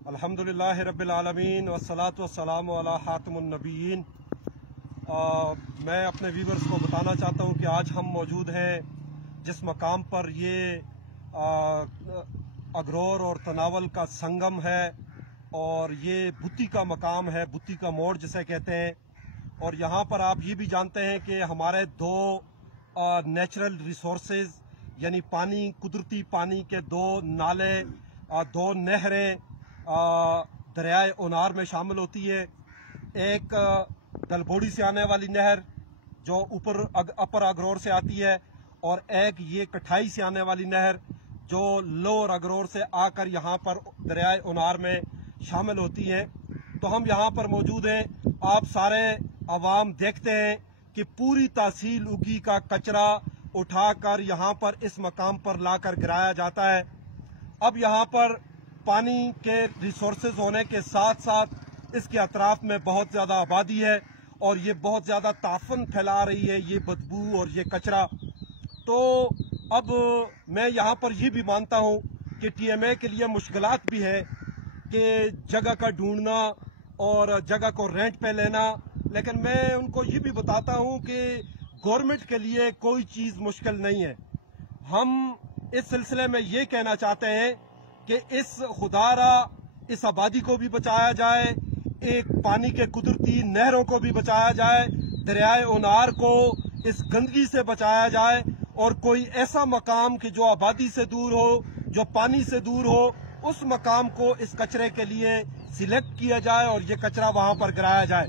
अल्हम्दुलिल्लाह रब्बिल आलमीन वस्सलातु वस्सलामु अला खातमुन नबिय्यीन। मैं अपने व्यूवर्स को बताना चाहता हूँ कि आज हम मौजूद हैं जिस मकाम पर ये अगरोर और तनावल का संगम है और ये बुत्ती का मकाम है, बुत्ती का मोड़ जिसे कहते हैं। और यहाँ पर आप ये भी जानते हैं कि हमारे दो नेचुरल रिसोर्सेज यानी पानी, कुदरती पानी के दो नाले, दो नहरें दरियाए उनार में शामिल होती है। एक दलबोड़ी से आने वाली नहर जो ऊपर अपर अगरोर से आती है और एक ये कठाई से आने वाली नहर जो लोअर अगरोर से आकर यहाँ पर दरियाए उनार में शामिल होती है। तो हम यहाँ पर मौजूद हैं। आप सारे अवाम देखते हैं कि पूरी तहसील उगी का कचरा उठाकर यहाँ पर इस मकाम पर लाकर गिराया जाता है। अब यहाँ पर पानी के रिसोर्सेज होने के साथ साथ इसके अतराफ में बहुत ज़्यादा आबादी है और ये बहुत ज़्यादा ताफन फैला रही है, ये बदबू और ये कचरा। तो अब मैं यहाँ पर ये भी मानता हूँ कि TMA के लिए मुश्किलात भी है कि जगह का ढूंढना और जगह को रेंट पे लेना, लेकिन मैं उनको ये भी बताता हूँ कि गवर्नमेंट के लिए कोई चीज़ मुश्किल नहीं है। हम इस सिलसिले में ये कहना चाहते हैं कि इस खुदारा इस आबादी को भी बचाया जाए, एक पानी के कुदरती नहरों को भी बचाया जाए, दरियाए उनार को इस गंदगी से बचाया जाए और कोई ऐसा मकाम कि जो आबादी से दूर हो, जो पानी से दूर हो, उस मकाम को इस कचरे के लिए सिलेक्ट किया जाए और ये कचरा वहाँ पर गिराया जाए।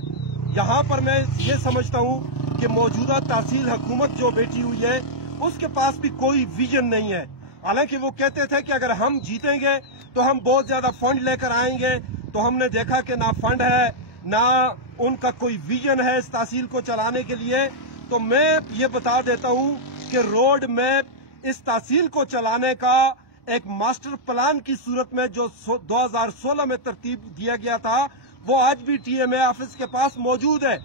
यहाँ पर मैं ये समझता हूँ कि मौजूदा तहसील हुकूमत जो बैठी हुई है उसके पास भी कोई विजन नहीं है। हालांकि वो कहते थे कि अगर हम जीतेंगे तो हम बहुत ज्यादा फंड लेकर आएंगे, तो हमने देखा कि ना फंड है ना उनका कोई विजन है इस तहसील को चलाने के लिए। तो मैं ये बता देता हूँ कि रोड मैप इस तहसील को चलाने का एक मास्टर प्लान की सूरत में जो 2016 में तरतीब दिया गया था वो आज भी TMA ऑफिस के पास मौजूद है।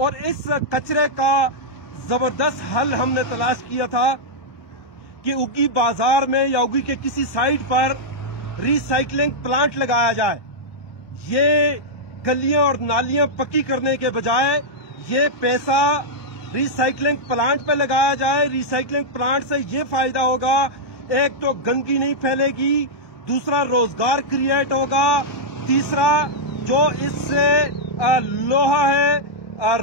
और इस कचरे का जबरदस्त हल हमने तलाश किया था कि उगी बाजार में या उगी के किसी साइट पर रिसाइकलिंग प्लांट लगाया जाए। ये गलियां और नालियां पक्की करने के बजाय ये पैसा रिसाइकलिंग प्लांट पे लगाया जाए। रिसाइकलिंग प्लांट से ये फायदा होगा, एक तो गंदगी नहीं फैलेगी, दूसरा रोजगार क्रिएट होगा, तीसरा जो इससे लोहा है,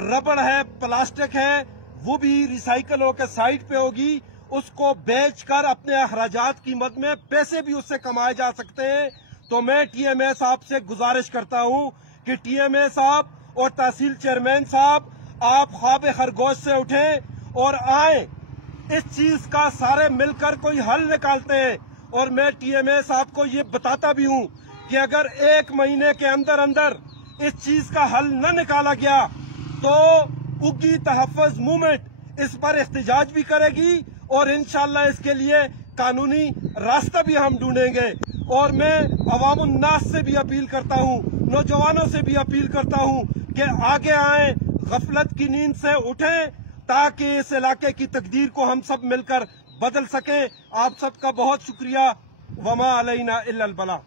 रबड़ है, प्लास्टिक है, वो भी रिसाइकल होकर साइड पे होगी, उसको बेचकर अपने अखराजात की मद में पैसे भी उससे कमाए जा सकते हैं। तो मैं TMA साहब से गुजारिश करता हूं कि TMA साहब और तहसील चेयरमैन साहब आप ख्वाब खरगोश से उठें और आए, इस चीज का सारे मिलकर कोई हल निकालते हैं। और मैं TMA साहब को ये बताता भी हूं कि अगर 1 महीने के अंदर अंदर इस चीज का हल न निकाला गया तो उगी तहफ़्फ़ुज़ मूवमेंट इस पर एहतजाज भी करेगी और इंशाअल्लाह इसके लिए कानूनी रास्ता भी हम ढूंढेंगे। और मैं अवामुन नास से भी अपील करता हूँ, नौजवानों से भी अपील करता हूँ कि आगे आए, गफलत की नींद से उठें ताकि इस इलाके की तकदीर को हम सब मिलकर बदल सके। आप सबका बहुत शुक्रिया। वमा अलैना इल्लल बलाग।